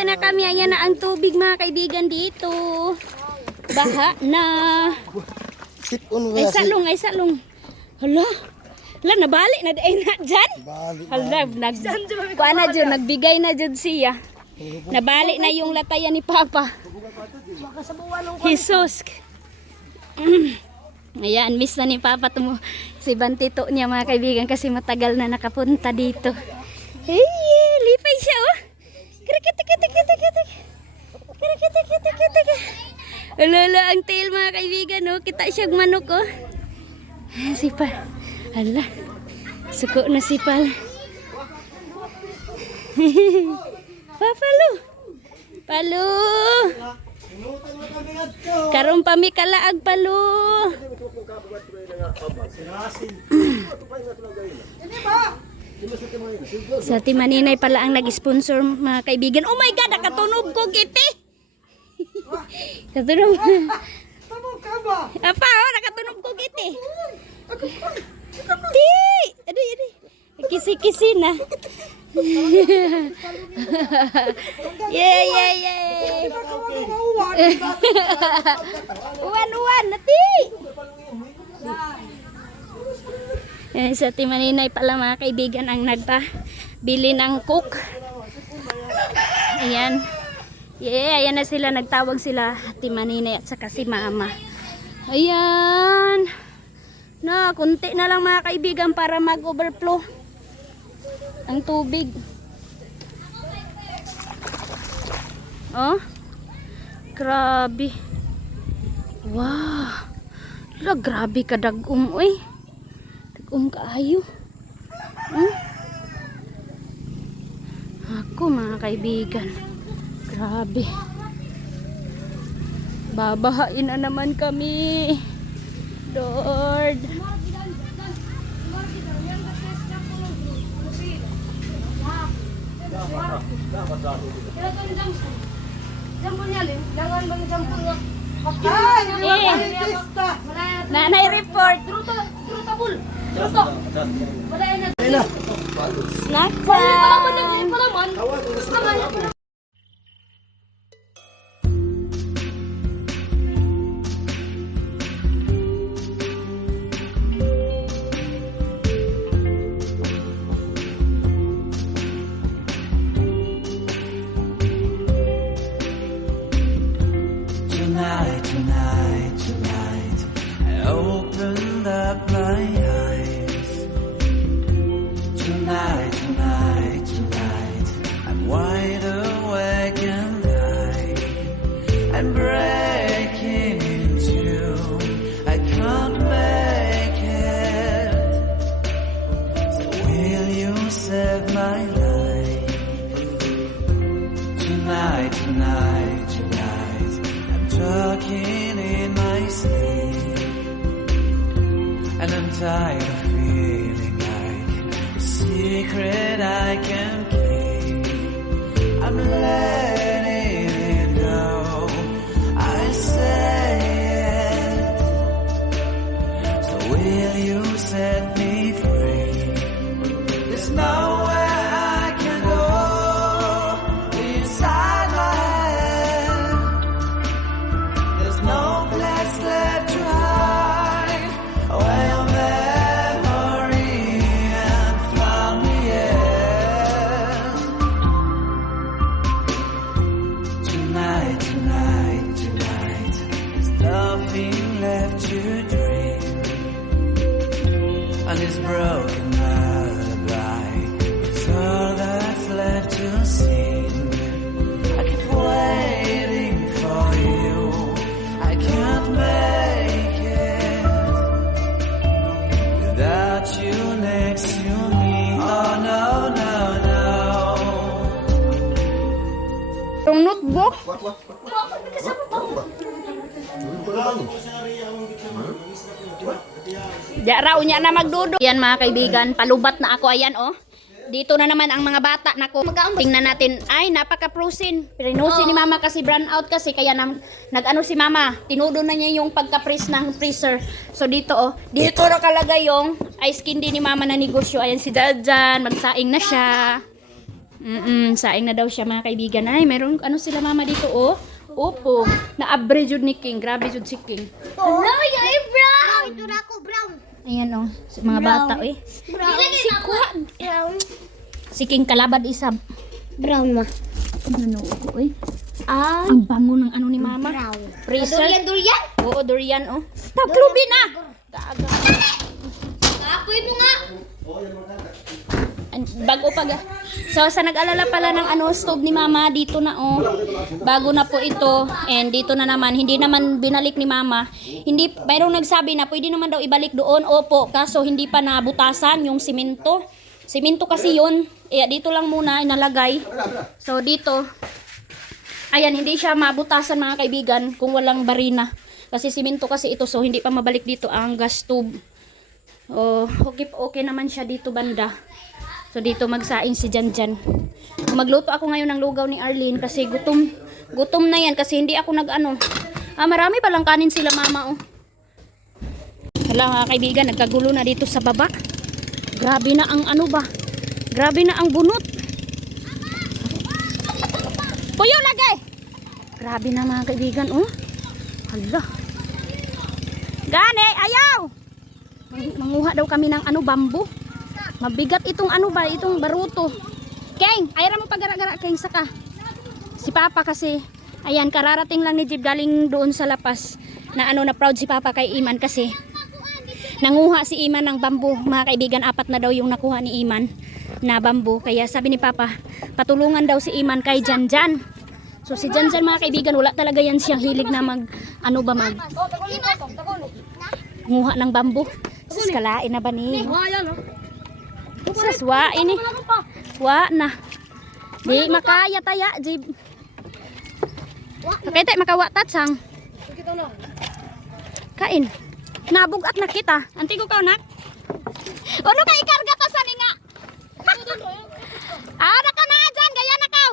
Nandito na kami. Ayan na ang tubig mga kaibigan dito. Baha na. Ay salong, ay salong. Hala. Hala, nabalik na dahil na dyan. Hala, kuha na dyan, nagbigay na dyan siya. Nabalik na yung latayan ni Papa. Jesus. Ayan, miss na ni Papa si Bantito niya mga kaibigan kasi matagal na nakapunta dito. Hey, lipay siya oh. Alala ang tail mga kaibigan oh. Kita siyang manok oh. Si Pal. Hala. Suko na si Pal. Papalo. Palo. Karon pa mi kalaag palo. Sa Timaninay pala ang nag-sponsor mga kaibigan. Oh my God, nakatunog ko giti. Katunog. Apa, oh, nakatunog ko giti. Ti, adi. Kisi-kisi na. Yeah. Uwan nati. Sa Timaninay pala mga kaibigan ang nagpabili ng cook. Ayan. Ayan na sila, nagtawag sila Timaninay at saka si Mama. Ayan. Na, kunti na lang mga kaibigan para mag-overflow ang tubig. Oh. Grabe. Wow. Grabe ka dagum, oy. Kaayo. Ako mga kaibigan. Grabe. Babahain na naman kami. Lord. Nanay report. Snack time. Tonight, I opened up my eyes. Tonight, I'm wide awake and I'm breaking into. I can't make it. So will you save my life? Tonight, I'm talking in my sleep, and I'm tired of feeling like a secret I can keep. I'm letting it go, I say it. So will you set me free? There's nowhere I can go inside my head. There's no place left to hide where your memory and found me in. Tonight, there's nothing left to dream. And this broken lullaby is all that's left to sing. I keep waiting for you, I can't make it without you next to me. Oh no. Yung notebook. Raw niya na magdudo. Yan mga kaibigan, palubat na ako. Ayan oh. Dito na naman ang mga bata. Naku, tingnan natin. Ay, napaka-frozen. Pinusin ni Mama kasi brown out kasi. Kaya nag-ano si Mama. Tinudo na niya yung pagka-freeze ng freezer. So dito oh. Dito na kalagay yung ice candy ni Mama na negosyo. Ayan si Dajan. Magsaing na siya. Saing na daw siya mga kaibigan. Ay, meron ano sila mama dito oh. Opo, na-abre jud ni King. Grabe jud si King. Hello, yung brown. Ito na ako, brown. Ayan oh, mga bata eh. Brown. Brown. Si King kalabad isab. Brown ma. Ano ko eh. Ang bango ng ano ni mama. Brown. Freezer. Durian. Oo, durian oh. Taklubi na. Ako ito nga. Bago pag. So sa nag-alala pala ng ano stove ni mama dito na oh. Bago na po ito and dito na naman hindi naman binalik ni mama. Hindi mayroong nagsabi na pwede naman daw ibalik doon. Opo, kaso hindi pa nabutasan yung simento. Simento kasi 'yun. Dito lang muna inalagay. So dito ayan, hindi siya mabutasan mga kaibigan kung walang barina. Kasi simento kasi ito so hindi pa mabalik dito ang gas stove. Oh, okay naman siya dito banda. So dito magsaing si Janjan. Magluto ako ngayon ng lugaw ni Arlene kasi gutom na yan kasi hindi ako nag-ano. Marami palang kanin sila mama oh. Hala mga kaibigan, nagkagulo na dito sa baba. Grabe na ang ano ba? Grabe na ang bunot. Puyo lagi. Grabe na mga kaibigan oh. Hala. Gani, ayaw. Manguha daw kami ng ano bambu. Mabigat itong ano ba, itong baruto. Keng, ayra mo pagara-gara Keng saka. Si Papa kasi, ayan, kararating lang ni Jib galing doon sa lapas. Na ano na proud si Papa kay Iman kasi nanguha si Iman ng bambu. Mga kaibigan, 4 na daw yung nakuha ni Iman na bambu. Kaya sabi ni Papa, patulungan daw si Iman kay Janjan. So si Janjan mga kaibigan, wala talaga yan siyang hilig na nguha ng bambu. Sus, kalain na ba ni? Sus, wain eh. Wa na. Di makaya taya, Jib. Pakita, makawatat sang. Kain. Nabugat na kita. Antigo ka nak. Ano ka ikarga ta sa ninga? Naka na dyan, gaya na kaw.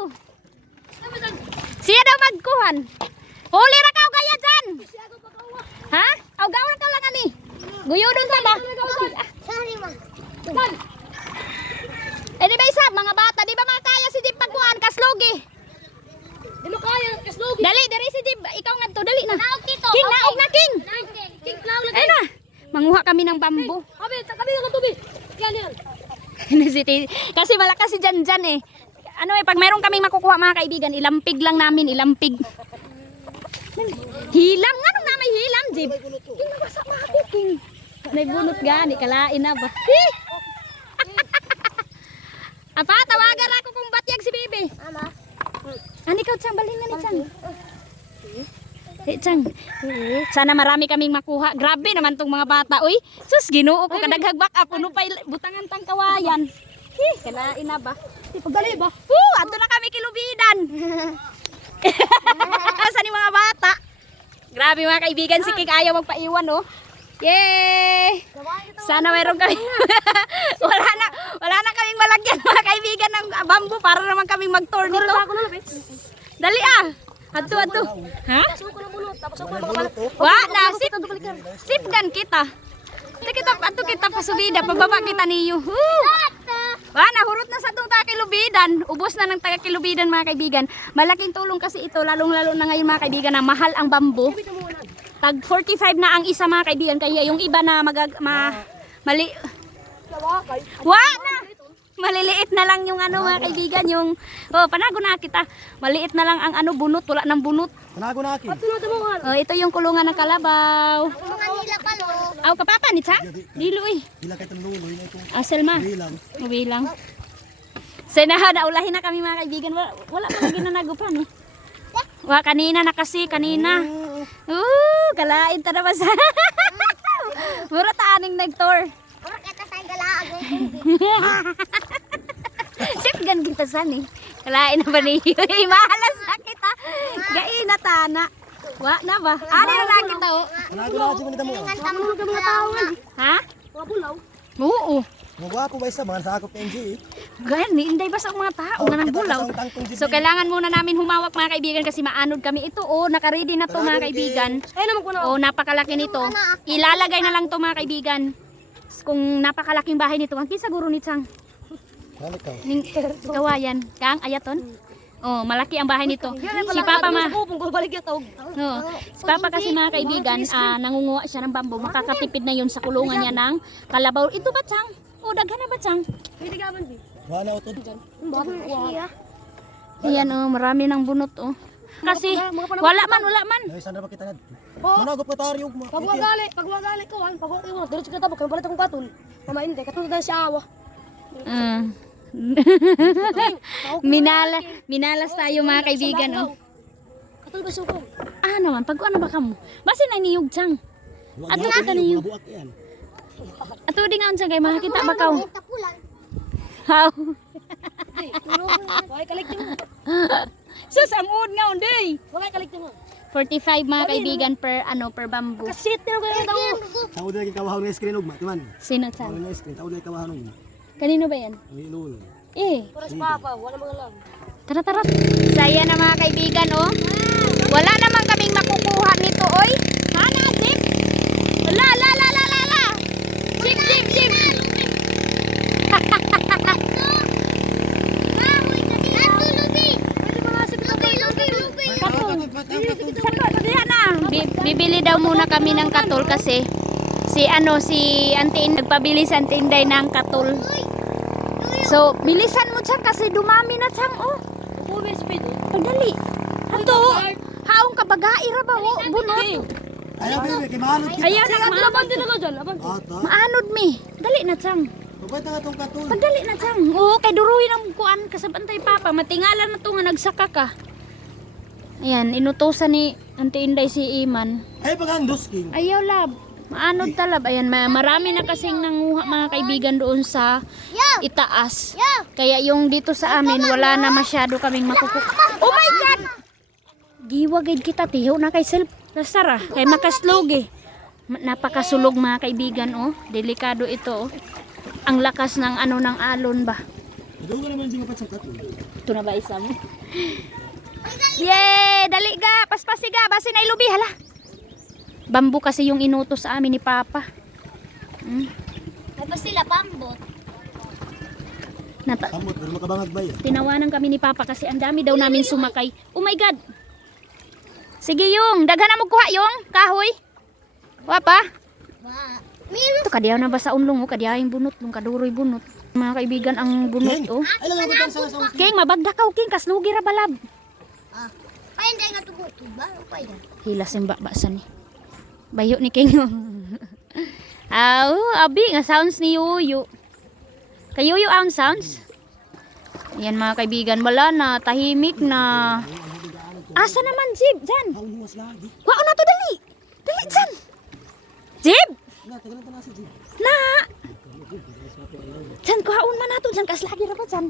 Siya daw magkuhan. Huli ra kaw gaya dyan. Ha? Aw gawin ka lang ani. Guyodon ta ba? Sorry ma. Di ba isa, mga bata, di ba makakaya si Jib pagkuhan, kaslogi? Di mo kaya, kaslogi. Dali, dali si Jib, ikaw nga to, dali na. Naog dito. King, naog na King. King, naog lagi. Ayun na, manguha kami ng bambu. Abi, tabi ng tubi. Yan. Kasi malakas si Janjan eh. Ano eh, pag mayroon kaming makukuha mga kaibigan, ilampig lang namin, ilampig. Hilam, nga nung na may hilam, Jib. King, nabasa pa ako, King. May bunot gani, kalain na ba? Apa, tawagan ako kung batyag si Bibi. Ama. Ani ka, Chang, balhin na ni Chang. Chang, sana marami kaming makuha. Grabe naman tong mga bata. Uy, sus, Ginoo ko kadaghag baka puno pa butangan tang kawayan. Kalain na ba? Pagdali ba? Ato na kami kilubidan. Asa ni mga bata? Grabe mga kaibigan, si King ayaw magpaiwan, oh. Yay! Sana mayroon kami. wala na kaming malagyan mga kaibigan ng bambu para naman kaming mag-tour nito. Dali ah. Adto. Ha? Wa na sipgan kita. Kita pasubida pagbaba kita niyo. Wa na hurot na sa tong taga-kilubidan. Ubos na ng taga-kilubidan mga kaibigan. Malaking tulong kasi ito lalong-lalo na ngayon mga kaibigan na mahal ang bambu. Tag 45 na ang isa mga kaibigan kaya yung iba na maliliit na lang yung ano mga kaibigan yung panago na kita. Maliit na lang ang ano bunot, wala nang bunot. Panago na akin. Ito yung kulungan ng kalabaw. Mga nila palo. Aw kapapa ni Cha? Dilo eh. Hila kay tanluloy na ito. Selma. Bilang. Bilang. Senahan na ulahin na kami mga kaibigan. Wala pa lagi na nagupan eh. Wa kanina na kasi kanina. Kalain ta na ba sa. Mura ta aning nag-tour. Ora kita sa galaag. Sip gan kita san eh. Kalain na ba ni? Mahalas na kita. Gaina tana. Wa na ba? Ani na lang kita oh. Panago na akin mo. Ngan tamo ng mga tao. Ha? Mga bulaw. Oo. Magwapo ba isa mga sakop NG eh. Gani, hindi ba sa mga tao nga ng bulaw. So kailangan muna namin humawak mga kaibigan kasi maanod kami. Ito naka-ready na to mga kaibigan. Napakalaki nito. Ilalagay na lang to mga kaibigan. Kung napakalaking bahay nito, ang kisaguro ni Chang. Balik ka. Ning kawayan. Kang ayaton. Oh, malaki ang bahay nito. Si Papa balik yung tawag. no. Si Papa kasi mga kaibigan, nangunguha siya ng bamboo. Makakatipid na yun sa kulungan niya ng kalabaw. Ito ba, Chang? O, daghan na ba, Chang? Pwede ka man, Bi. Wala utod. Ayan, oh, marami ng bunot, oh. Kasi, wala man. Ay, saan na ba kita na? Managop ka tayo. Pag wagali ko, pag wagali ko, diretso ka tapos, kaya palit akong katol. Mama, hindi, katulad na siya awa. Minalas tayo mga kaibigan, oh. Katulad ba suko? Naman, pag ano ba kamo? Basi na niyog, Chang. Ato kita niyo. Buak yan. Ato di nga unsa kay makakita ba kaw? Tapulan. How? Ay, wala kaligtin mo. Sus, ang uod nga unday. Wala kaligtin mo. 45 mga kaibigan per bamboo. Kasit, tino ka na daw. Tawag na kawahon ng screen ugma, timan. Sino, Tawag Chang? na screen, tawag na kawahon ugma. Kanino ba yan? Ang ilulo. Para si Papa, wala mga lang. Tara. Saya na mga kaibigan, oh. Wala naman kaming makukuha nito, oy. Hana, Jim. La. Jim. Bibili daw muna kami ng katol kasi si Auntie Inday nagpabili sa Auntie Inday ng katol. So, bilisan mo Chang kasi dumami na Chang, oh. Pagdali. Ato, haong kabagai ra ba, oh, bunot. Ayaw, baby, kay mahanod kita. Ayan, Laban din ako dyan, laban. Ata. maanod mi. Dali na Chang. Tugay na nga itong katul. Pagdali na Chang. Oo, kay duruhin ang kuan kasabantay Papa. Matingalan na to nga nagsaka ka. Ayan, inutosan ni Auntie Inday si Iman. Ay, paghandos, King. Ayaw lab. Maanod talab. Ayan, marami na kasing nanguha mga kaibigan doon sa itaas. Kaya yung dito sa amin, wala na masyado kaming makukuha. Oh my God! Giwagid kita, tiho na kay self. Sara, kay makaslog eh. Napakasulog mga kaibigan, oh. Delikado ito, oh. Ang lakas ng ng alon ba. Doon ka naman singapat sa katul. Ito na ba isa mo? Yay! Dali ga! Paspasi ga! Basi na ilubi, hala! Bambu kasi yung inutos sa amin ni Papa. Ay, sila pambot. Kamot, pero makabangag ba yan? Tinawanan kami ni Papa kasi ang dami daw namin sumakay. Oh my God! Sige yung, daghan na mo kuha yung kahoy. Wapa? Ito kadiyaw na ba sa unlong, oh. Kadiyaw yung bunot, yung kaduroy bunot. Mga kaibigan ang bunot, oh. Ay, lang ako sa sa King, mabagda ka, King, kaslugi ra balab. Ay, hindi nga tubo-tuba. Okay na. Hilas yung bakbasan ni. Bayo ni King. Abi nga sounds ni Yuyu. Kay Yuyu ang sounds. Yan mga kaibigan, wala na, tahimik na. Asa naman Jib? Jan. Haunwas lagi. Wao na to dali. Dali Jan. Jib. Na, tagalan ka na si Jim. Na. Jan kuhaon man nato Jan kas lagi ra ba Jan?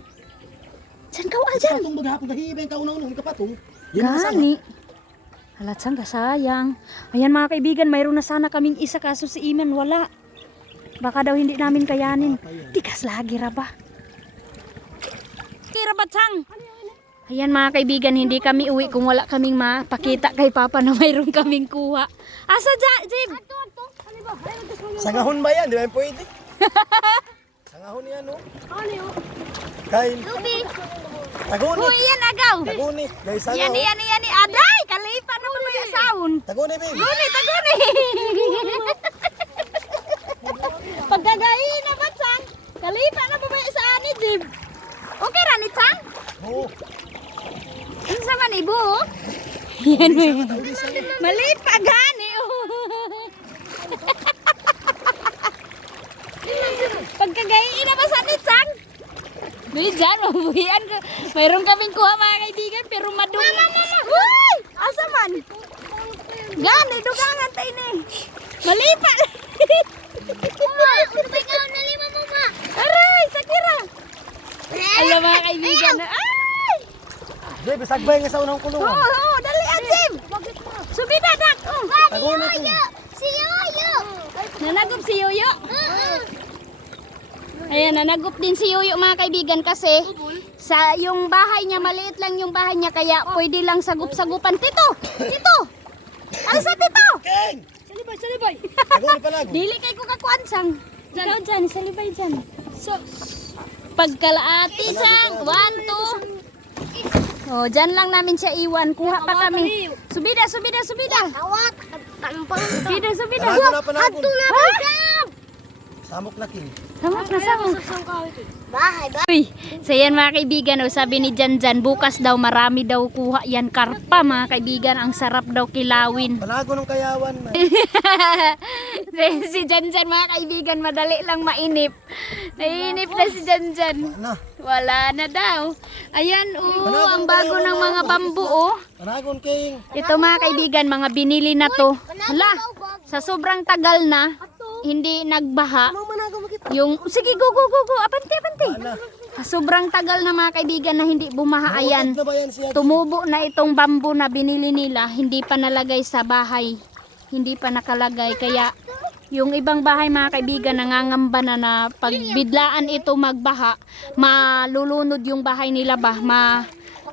Jan kawa Jan. Patong maghapon kahibay ka unang kapatong. Yan ang sana. Gani. Halat sang kasayang. Ayan mga kaibigan, mayroon na sana kaming isa kaso si Iman wala. Baka daw hindi namin kayanin. Tikas lagi ra ba? Kira ba Chang? Ayan mga kaibigan, hindi kami uwi kung wala kaming mapakita kay Papa na mayroon kaming kuha. Asa Jib? Sangahon ba yan? Di ba yung pwede? Sangahon yan, no? Ano yun? Kain. Lubi. Taguni. Uy, yan agaw. Taguni. Guys, Yan. Aday, kalipa na ba yung sound? Taguni, baby. Taguni. Pagkagayin na ba, Chang? Kalipa na ba yung sa ani, Jib? Okay ra ni Chang? Oo. Ano sa man, ibo? Yan mo. Maliit pa gani. Pagkagayin na ba sa ni Chang? May dyan, mabuhian ko. Mayroon kaming kuha mga kaibigan, pero madumi. Uy! Asa man? Gani, dugangan tayo ni. Malipa. Aray, sakira. Alam mga kaibigan na. Ay! Baby, sagbay nga sa unang kulungan. Oo, dali Ansim. Subida dak. Taguni ko. Si Yoyo. Nanagop si Yoyo. Ayan, nanagop din si Yoyo mga kaibigan kasi sa yung bahay niya, maliit lang yung bahay niya kaya pwede lang sagup-sagupan. Tito! Ano sa Tito? King! Salibay. Taguni pa lang. Dili kay ko kakuan sang. Ikaw dyan, salibay dyan. pagkalaati sang 1, 2. Oh, dyan lang namin siya iwan. Kuha pa kami. Subida. Awat. Tampang. Subida. Panagon. Ha? Samok na king. Samok na. Bahay. Uy, so yan mga kaibigan, oh, sabi ni Janjan, bukas daw marami daw kuha yan karpa mga kaibigan, ang sarap daw kilawin. Panago ng kayawan man. Si Janjan mga kaibigan, madali lang mainip. Naiinip na si Janjan. Na, Wala na daw. Ayan, oh, Panagon ang bago kayo, ng mga bambu, oh. panagon king. Ito mga kaibigan, mga binili na to. Hala, sa sobrang tagal na, hindi nagbaha. Yung, sige, go. Apante. Ana. Sa sobrang tagal na mga kaibigan na hindi bumaha, ayan. Na ba yan siya? Tumubo na itong bambu na binili nila, hindi pa nalagay sa bahay. Hindi pa nakalagay. Kaya yung ibang bahay mga kaibigan nangangamba na pag biglaan ito magbaha, malulunod yung bahay nila ba,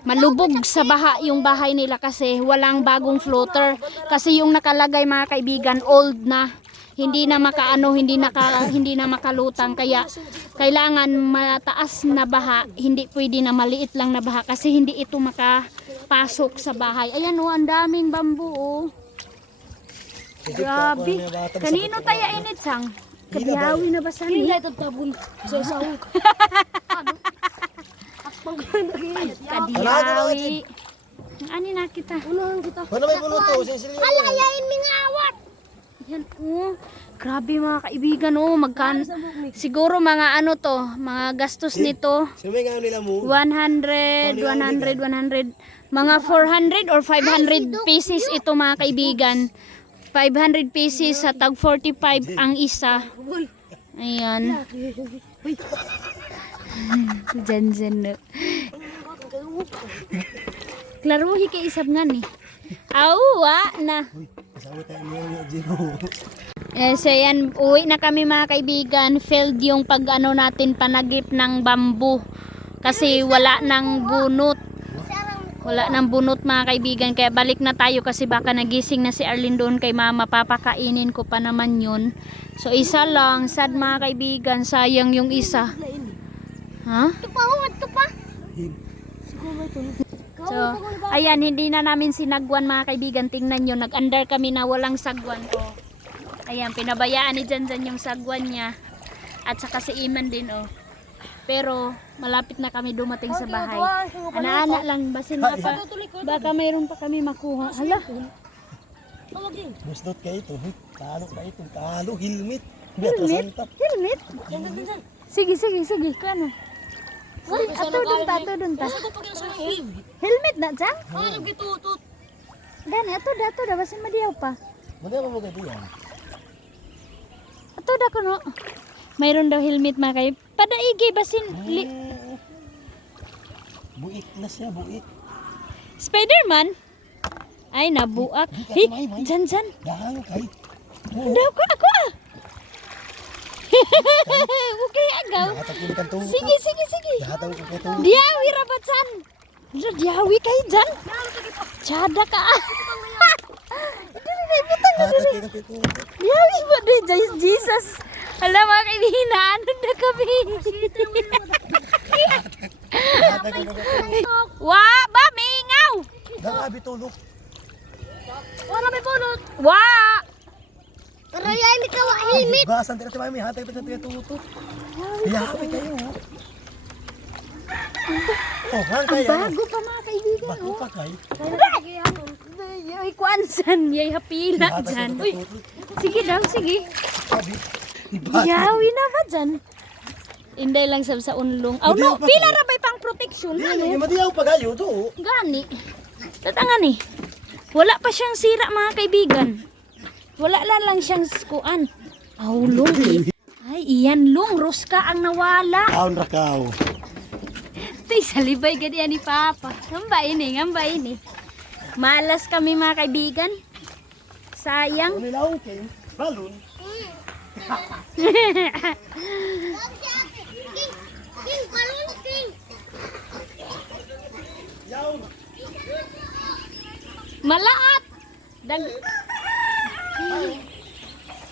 malubog sa baha yung bahay nila kasi walang bagong floater. Kasi yung nakalagay mga kaibigan old na. Hindi na makalutang, kaya kailangan mataas na baha, hindi pwede na maliit lang na baha kasi hindi ito makapasok sa bahay. Ayan oh, ang daming bambu oh. Grabe. Kanino tayo init sang? Kabihawi na ba sani? Hindi ito tabon. Sa sahog. Kadihawi. Ani na kita. Unahan kita. Ano may buluto? Sisilyo. Alayain mi nga awat. Yan oh. Grabe mga kaibigan oh, siguro mga ano to, mga gastos nito. Sino may nga nila mo? 100, mga 400 or 500 pieces ito mga kaibigan. 500 pieces sa tag 45 ang isa. Ayan. Jan. Klaruhi kay isab nga ni. Awa na. Kasama tayo niyo, Jiro. So yan, uwi na kami mga kaibigan. Failed yung pag ano natin panagip ng bamboo. Kasi wala nang bunot. Wala nang bunot mga kaibigan. Kaya balik na tayo kasi baka nagising na si Arlene doon kay mama. Papakainin ko pa naman yun. So isa lang. Sad mga kaibigan. Sayang yung isa. Ha? Ito pa. So, ayan, hindi na namin sinagwan mga kaibigan. Tingnan nyo, nag-under kami na walang sagwan ko. Ayan, pinabayaan ni Janjan yung sagwan niya. At saka si Iman din, oh. Pero, malapit na kami dumating sa bahay. Ana-ana lang, basin pa. Baka mayroon pa kami makuha. Hala, Busdot kayo ito. Talo na ito. Talo, helmet. helmet? Helmet? Sige. Kano? Ato dun ta. Helmet na dyan? Gani, ato da. Basin madiyaw pa. Muna ba mo kayo yan? Ato da ko no. Mayroon daw helmet mga kayo. Padaigi basin. Buik na siya, buik. Spider-Man? Ay, nabuak. Hey, Jan. Dahang kayo. Daw ko ako ah. Okay, agaw. Nakatakin ka to. Sige. Nakatakin ka to. Diyawi rabatsan. Diyawi kayo dyan. Tsada ka ah. Nakatakin ka to. Diyawi ba din, Jesus. Alam mga kaibigan, naanon na kami. Nakatakin ka to. Wa, ba, mingaw. Dakabi tulog. Wala may bunot. Wa. Alayain mi ka helmet. Gasan tira tayo may hatay pa tayo tuto. Yapi kayo. Oh, hang kayo. Bago pa mga kaibigan. Bago pa kayo. Ay, kuansan. Yay, hapila dyan. Uy, sige daw, sige. Diyawi na ba dyan? Inday lang sa unlong. Oh no, pila ra ba'y pang protection? Ano? Ano? Madiyaw pa kayo to. Gani. Tatanga ni. Wala pa siyang sira mga kaibigan. Wala lang siyang skuan. Aulong eh. Ay, iyan long. Roska ang nawala. Kaon ra kao. Tay, salibay ka diyan ni Papa. Ngamba ini. Malas kami mga kaibigan. Sayang. Nilaw kayo. Balon. King, balon king. Yaw. Malaat.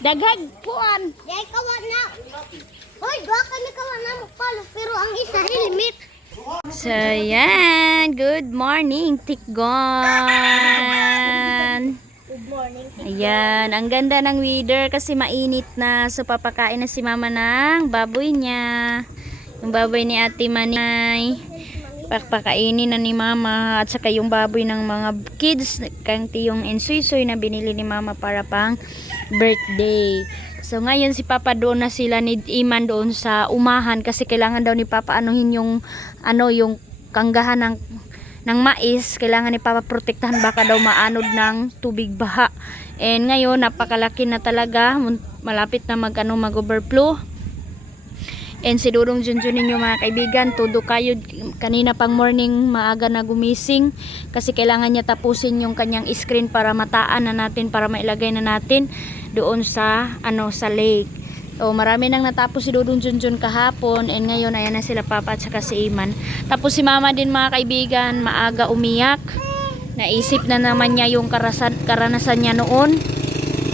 Daghag kuan. Yay kawat na. Hoy, dua ka ni kawan na mo palo pero ang isa helmet. So, yan. Good morning, Tikgon. Good morning. Ayan. Ang ganda ng weather kasi mainit na. So, papakain na si mama ng baboy niya. Yung baboy ni Ate Manay. Papakainin na ni mama. At saka yung baboy ng mga kids. Kang tiyong ensuy-suy na binili ni mama para pang birthday. So ngayon si Papa doon na sila ni Iman doon sa umahan kasi kailangan daw ni Papa anuhin yung yung kanggahan ng mais, kailangan ni Papa protektahan baka daw maanod ng tubig baha. And ngayon napakalaki na talaga, malapit na mag-overflow. And si Dudong Junjun ninyo mga kaibigan, todo kayo kanina pang morning maaga na gumising kasi kailangan niya tapusin yung kanyang screen para mataan na natin, para mailagay na natin doon sa sa lake. So marami nang natapos si Dudong Junjun kahapon and ngayon ayan na sila Papa at saka si Iman. Tapos si Mama din mga kaibigan, maaga umiyak. Naisip na naman niya yung karanasan niya noon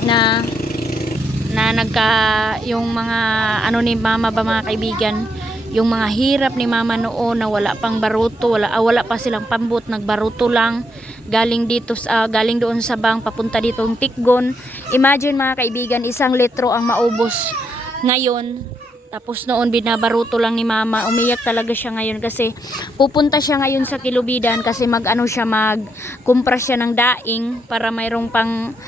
na yung mga ni Mama ba mga kaibigan, yung mga hirap ni Mama noon na wala pang baruto, wala pa silang pambot, nagbaruto lang galing doon sa bang papunta dito ng Tikgon. Imagine mga kaibigan, 1 litro ang maubos ngayon, tapos noon binabaruto lang ni Mama. Umiyak talaga siya ngayon kasi pupunta siya ngayon sa Kilubidan kasi magkumpra siya ng daing para mayroong pang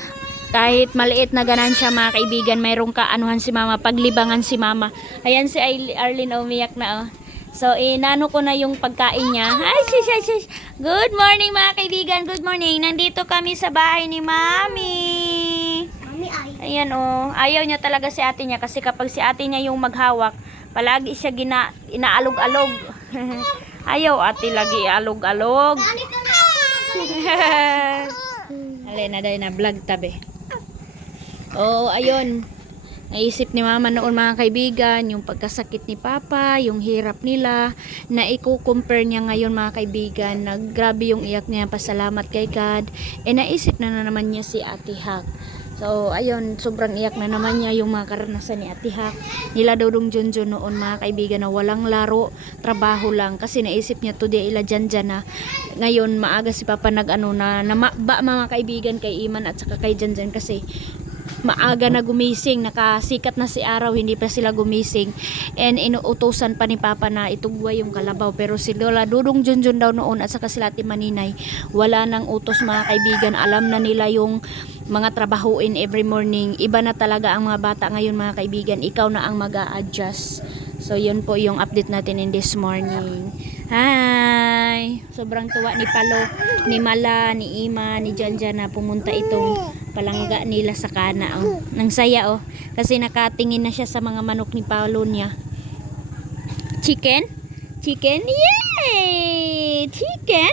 kahit maliit na ganansya mga kaibigan, mayroong kaanuhan si Mama, paglibangan si Mama. Ayan si Arlene umiyak na So inano ko na yung pagkain niya. Ay, shish. Good morning mga kaibigan, good morning. Nandito kami sa bahay ni Mami. Mami ay. Ayan ayaw niya talaga si ate niya kasi kapag si ate niya yung maghawak, palagi siya inaalog-alog. Ayaw ate lagi alog-alog. Dali ka na. Alena na vlog tabi. Ayun. Naisip ni Mama noon mga kaibigan, yung pagkasakit ni Papa, yung hirap nila, na i-compare niya ngayon mga kaibigan. Grabe yung iyak niya, pasalamat kay God. Naisip na naman niya si Ate Hak. So, ayun, sobrang iyak na naman niya yung mga karanasan ni Ate Hak. Nila Dudong Junjun noon mga kaibigan na walang laro, trabaho lang. Kasi naisip niya today ila dyan na ngayon maaga si Papa na mga kaibigan kay Iman at saka kay Janjan kasi maaga na gumising, nakasikat na si araw, hindi pa sila gumising and inuutosan pa ni Papa na itugwa yung kalabaw, pero si Lola Dudong Junjun daw noon at saka sila Ate Maninay wala nang utos mga kaibigan, alam na nila yung mga trabahuin every morning. Iba na talaga ang mga bata ngayon mga kaibigan, ikaw na ang mag-a-adjust. So yun po yung update natin in this morning. Hi! Sobrang tuwa ni Palo, ni Mala, ni Ima, ni Janjan na pumunta itong palangga nila sa kana. Nang saya kasi nakatingin na siya sa mga manok ni Palo niya. Chicken? Chicken? Yay! Chicken!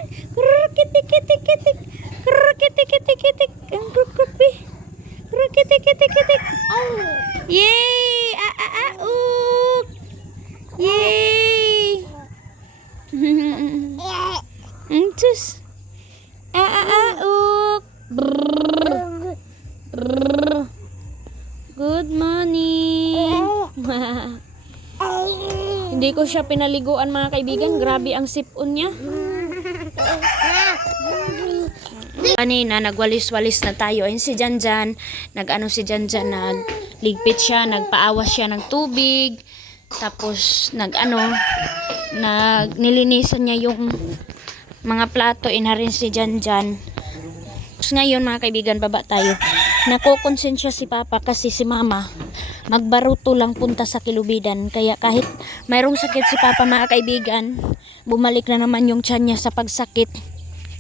Kitik-kitik-kitik! Kitik-kitik-kitik! Ang krupi! Kitik-kitik-kitik! Yay! Yay! Sus. Good morning. Hindi ko siya pinaliguan mga kaibigan. Grabe ang sipon niya. Kanina nagwalis-walis na tayo. Ayun si Janjan. Nagligpit siya, nagpaawas siya ng tubig. Tapos nilinisan niya yung mga plato, inarin si Janjan. Tapos ngayon mga kaibigan, baba tayo. Nakokonsensya si Papa kasi si Mama magbaruto lang punta sa Kilubidan. Kaya kahit mayroong sakit si Papa mga kaibigan, bumalik na naman yung tiyan niya sa pagsakit.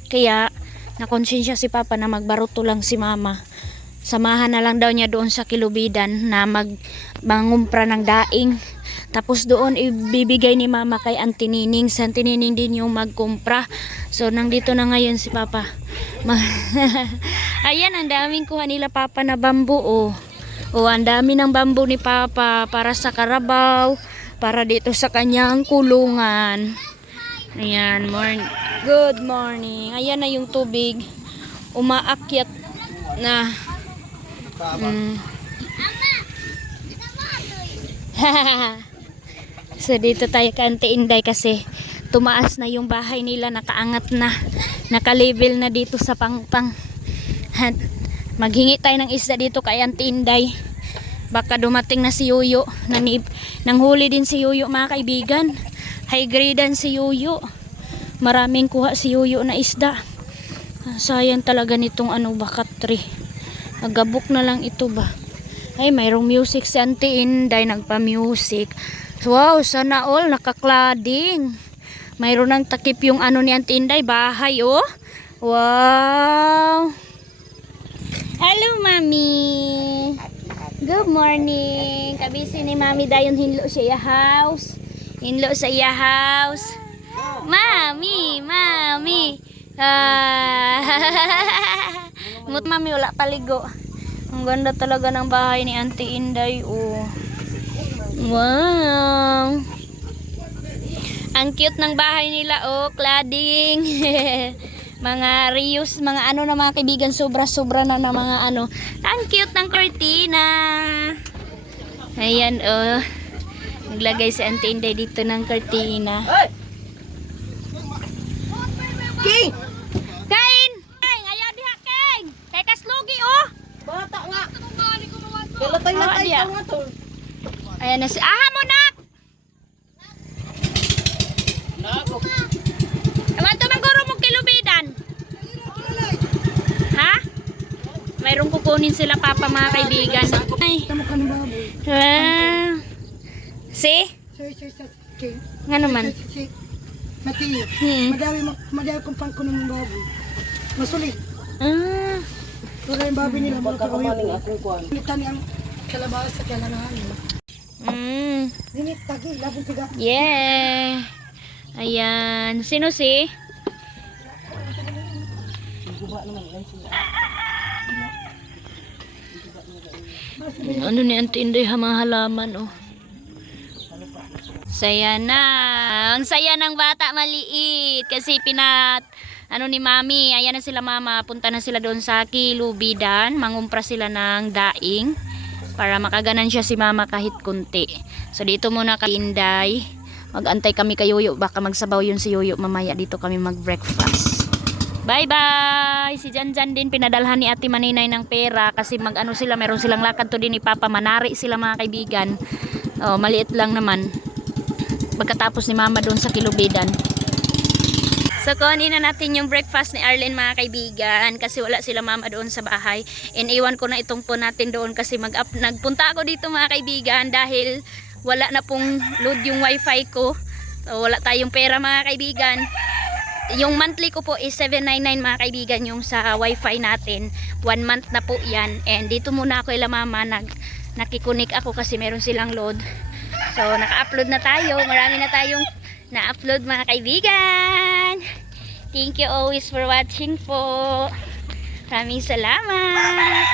Kaya nakonsensya si Papa na magbaruto lang si Mama. Samahan na lang daw niya doon sa Kilubidan na mangumpra ng daing. Tapos doon ibibigay ni Mama kay Auntie Nining. Si Auntie Nining din yung magkumpra. So nandito na ngayon si Papa. Ayan, ang daming kuha nila Papa na bambu. Ang dami ng bambu ni Papa para sa karabaw, para dito sa kanyang kulungan. Ayan, good morning. Ayan na yung tubig. Umaakyat na. So dito tayo kay Auntie Inday kasi tumaas na yung bahay nila, nakaangat na, naka-level na dito sa pangpang. At maghingi tayo ng isda dito kay Auntie Inday. Baka dumating na si Yuyo. Nanghuli din si Yuyo mga kaibigan. High gradean si Yuyo. Maraming kuha si Yuyo na isda. Sayang talaga nitong bakat tree. Agabok na lang ito ba. Ay, mayroong music si Auntie Inday, nagpa-music. Wow, sana all nakaklading. Mayroon ng takip yung ni Auntie Inday, bahay oh. Wow. Hello, Mami. Good morning. Kabisi ni Mami dayon hinlo sa iya house. Hinlo sa iya house. Mami. Mut Mami wala paligo. Ang ganda talaga ng bahay ni Auntie Inday oh. Wow. Ang cute ng bahay nila oh, cladding. Mga reuse, mga na mga kaibigan, sobra-sobra na mga Ang cute ng cortina. Ayan oh. Naglagay si Auntie Inday dito ng cortina. King! Kain! Ayaw diha, King! Kay kaslugi oh! Bata nga! Latay-latay diya. ka nga to. Ayan na si... Aha mo nak! Naman to mangguro mong kilubidan. Ha? Mayroong kukunin sila papa mga kaibigan. Ay. Tamo ka ng baboy. Si? King. Nga naman. Mati. Madami kong pangkunin ng baboy. Masulit. Ah. Wala yung baboy nila. Magkakawin ko. Litan ang kalabas sa kailangan. Dinit, tagi, labong tiga. Yeah. Ayan. Sino si? Ano ni Auntie Inday mga halaman oh. Saya na. Ang saya ng bata maliit kasi ni Mami, ayan na sila mama, punta na sila doon sa Kilubidan, mangumpra sila ng daing para makaganan siya si mama kahit kunti. So dito muna kay Inday, mag-antay kami kay Yuyo, baka magsabaw yun si Yuyo mamaya, dito kami mag-breakfast. Bye bye! Si Janjan din pinadalhan ni Ate Maninay ng pera kasi meron silang lakad to din ni Papa, manari sila mga kaibigan. Oh, maliit lang naman. Pagkatapos ni Mama doon sa Kilubidan. So kunin na natin yung breakfast ni Arlen mga kaibigan kasi wala sila mama doon sa bahay. Iniwan ko na itong po natin doon kasi nagpunta ako dito mga kaibigan dahil wala na pong load yung wifi ko. So wala tayong pera mga kaibigan. Yung monthly ko po is 799 mga kaibigan yung sa wifi natin. 1 month na po yan. And dito muna ako ila mama nakikunik ako kasi meron silang load. So naka-upload na tayo. Marami na tayong na-upload mga kaibigan. Thank you always for watching po. Maraming salamat.